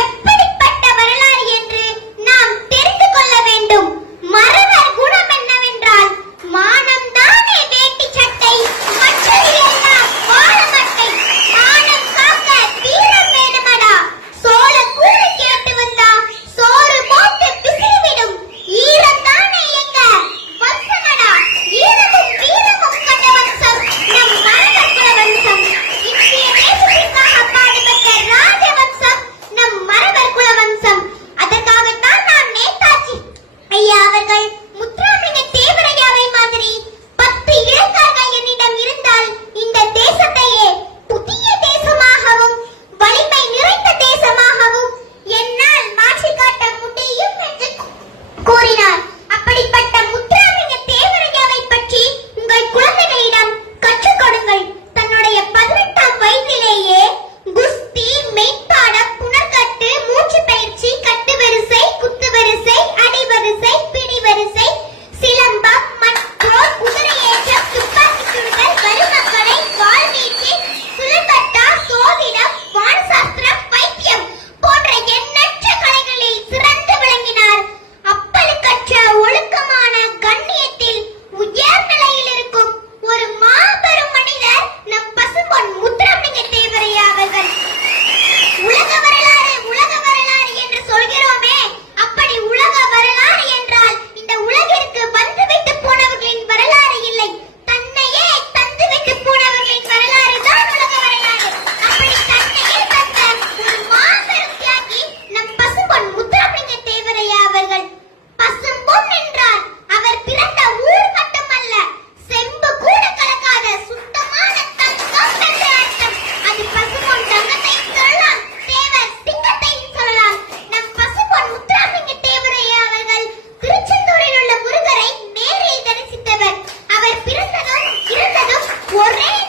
Yeah. correr.